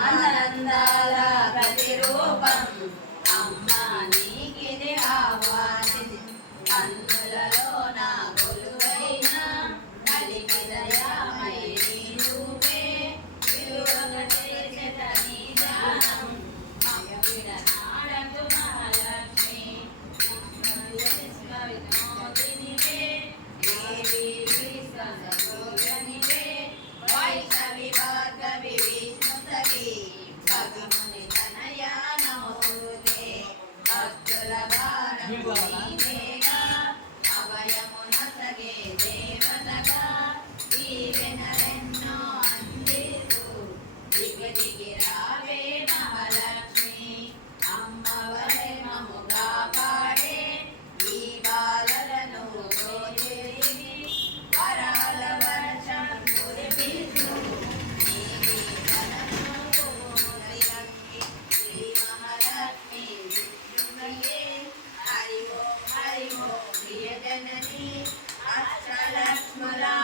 ఆనందాల ప్రతిరూపం అమ్మ నీకిది ఆవాసి అన్న 嗯。Janani Astralakshmala